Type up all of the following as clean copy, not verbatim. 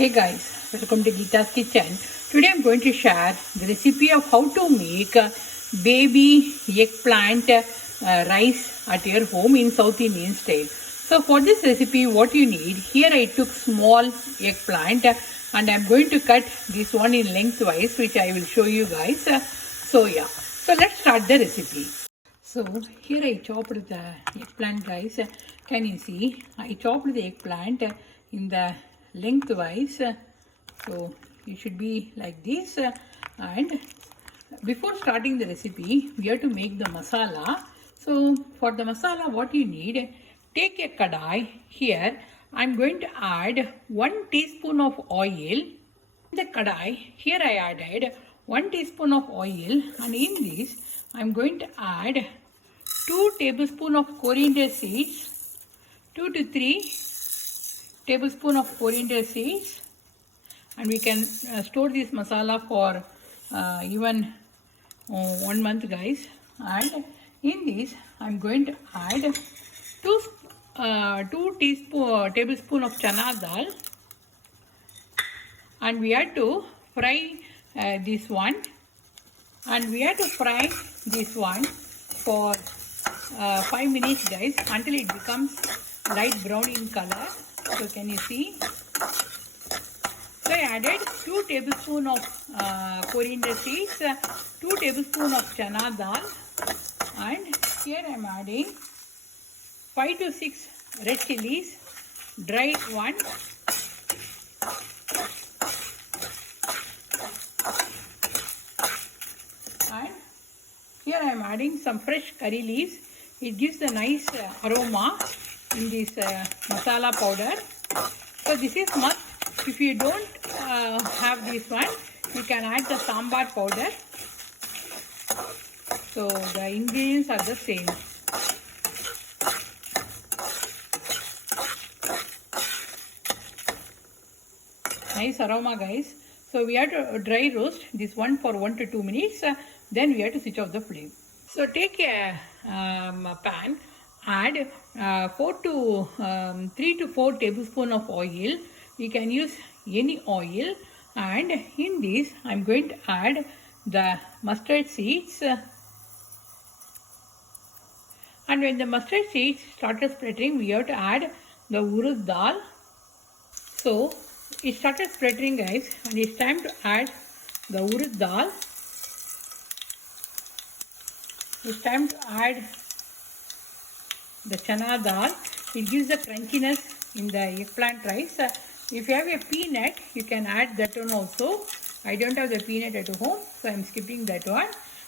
Hey guys, welcome to Geeta's Kitchen. Today I'm going to share the recipe of how to make baby eggplant rice at your home in South Indian style. So for this recipe what you need, here I took small eggplant and I'm going to cut this one in lengthwise, which I will show you guys. So let's start the recipe. So here I chopped the eggplant, guys. Can you see? I chopped the eggplant in the lengthwise. So it should be like this. And before starting the recipe, we have to make the masala. So for the masala, what you need, take a kadai. Here I'm going to add 1 teaspoon of oil. The kadai, here I added 1 teaspoon of oil, and in this I'm going to add 2 tablespoons of coriander seeds, 2 to 3 tablespoons of coriander seeds, and we can store this masala for even 1 month, guys. And in this I'm going to add 2 tablespoons of Channa Dhal, and we have to fry this one, and we have to fry this one for 5 minutes, guys, until it becomes light brown in color. So can you see? So I added 2 tablespoons of coriander seeds, 2 tablespoons of Channa Dhal, and here I am adding 5 to 6 red chillies, dried one, and here I am adding some fresh curry leaves. It gives a nice aroma in this masala powder. So this is must. If you don't have this one, you can add the sambar powder. So the ingredients are the same. Nice aroma, guys. So we have to dry roast this one for 1 to 2 minutes. Then we have to switch off the flame. So take a pan, add 3 to 4 tablespoons of oil. You can use any oil, and in this I'm going to add the mustard seeds. And when the mustard seeds started spreading, we have to add the Urud Dhal. So it started spreading, guys, and it's time to add the Urud Dhal. It's time to add the Channa Dhal. It gives the crunchiness in the eggplant rice. If you have a peanut, you can add that one also. I don't have the peanut at home, so I'm skipping that one.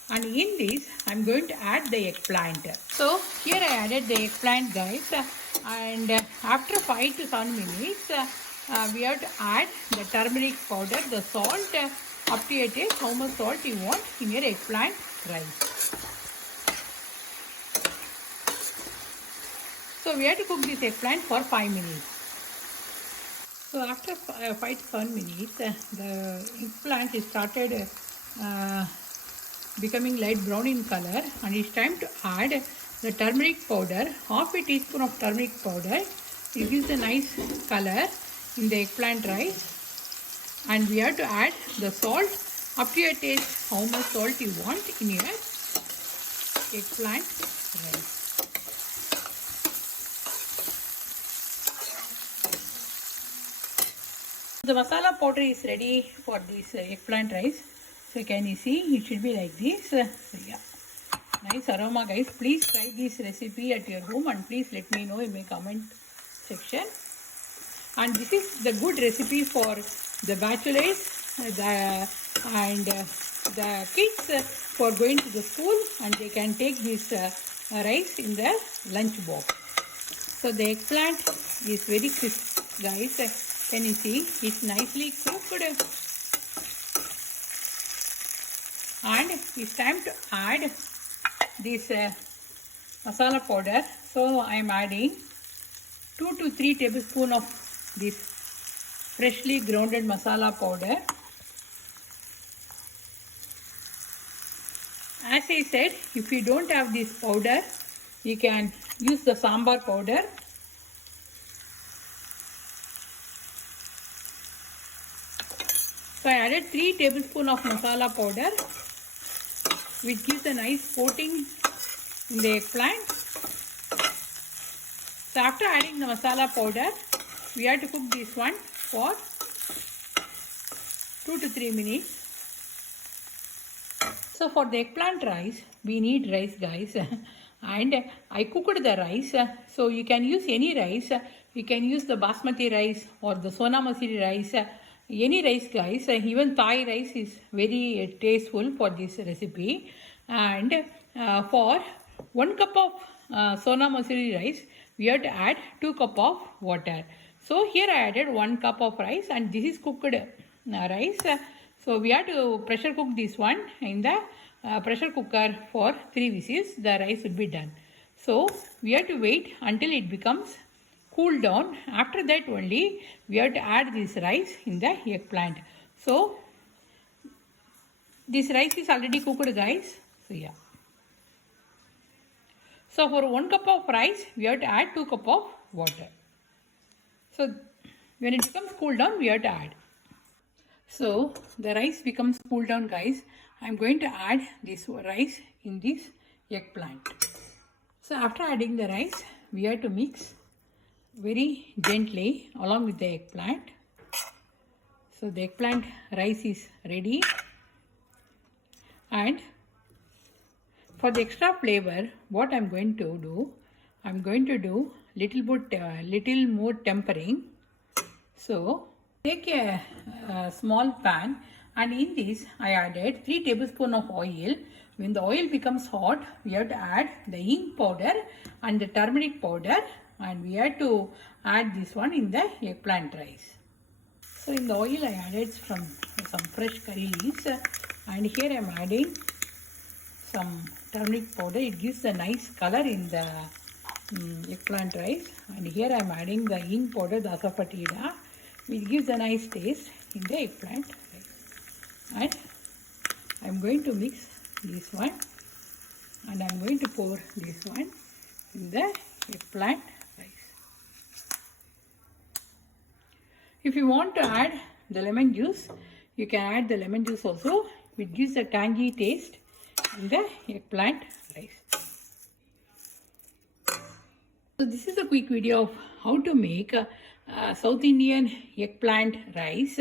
And in this, I'm going to add the eggplant. So here I added the eggplant, guys. And after 5 to 7 minutes, we have to add the turmeric powder, the salt, up to your taste, how much salt you want in your eggplant rice. So we have to cook this eggplant for 5 minutes. So after 5 to 7 minutes, the eggplant is started becoming light brown in color, and it's time to add the turmeric powder, half a teaspoon of turmeric powder. It gives a nice color in the eggplant rice. And we have to add the salt, up to your taste, how much salt you want in your eggplant rice. The masala powder is ready for this eggplant rice. So can you see? It should be like this. So yeah, nice aroma, guys. Please try this recipe at your home, and please let me know in my comment section. And this is the good recipe for the bachelors and the kids for going to the school, and they can take this rice in their lunch box. So the eggplant is very crisp, guys. Can you see? It's nicely cooked. And it's time to add this masala powder. So I am adding 2 to 3 tablespoons of this freshly grounded masala powder. As I said, if you don't have this powder, you can use the sambar powder. So I added 3 tablespoons of masala powder, which gives a nice coating in the eggplant. So after adding the masala powder, we have to cook this one for 2 to 3 minutes. So for the eggplant rice, we need rice, guys. And I cooked the rice. So you can use any rice. You can use the basmati rice or the sona masuri rice. Any rice, guys. Even Thai rice is very tasteful for this recipe. And for 1 cup of sona masuri rice, we have to add 2 cup of water. So here I added 1 cup of rice, and this is cooked rice. So we have to pressure cook this one in the pressure cooker for 3 whistles. The rice will be done. So we have to wait until it becomes cool down. After that only we have to add this rice in the eggplant. So this rice is already cooked, guys. So yeah. So for 1 cup of rice, we have to add 2 cup of water. So when it becomes cool down, we have to add. So the rice becomes cool down, guys. I am going to add this rice in this eggplant. So after adding the rice, we have to mix very gently along with the eggplant. So the eggplant rice is ready. And for the extra flavor, what I am going to do, I am going to do little more tempering. So take a small pan, and in this I added 3 tablespoons of oil. When the oil becomes hot, we have to add the hing powder and the turmeric powder, and we have to add this one in the eggplant rice. So in the oil I added some fresh curry leaves, and here I am adding some turmeric powder. It gives a nice color in the eggplant rice. And here I am adding the hing powder, the Assfetida, which gives a nice taste in the eggplant rice. And I am going to mix this one, and I am going to pour this one in the eggplant rice. If you want to add the lemon juice, you can add the lemon juice also, which gives a tangy taste in the eggplant rice. So this is a quick video of how to make South Indian eggplant rice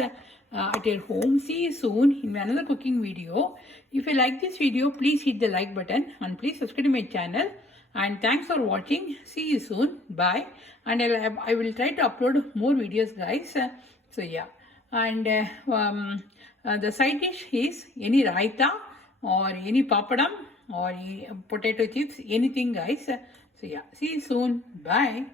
at your home. See you soon in another cooking video. If you like this video, please hit the like button and please subscribe to my channel. And thanks for watching. See you soon. Bye. And I will try to upload more videos, guys. So yeah. And the side dish is any raita or any papadam or potato chips, anything, guys. So yeah. See you soon. Bye.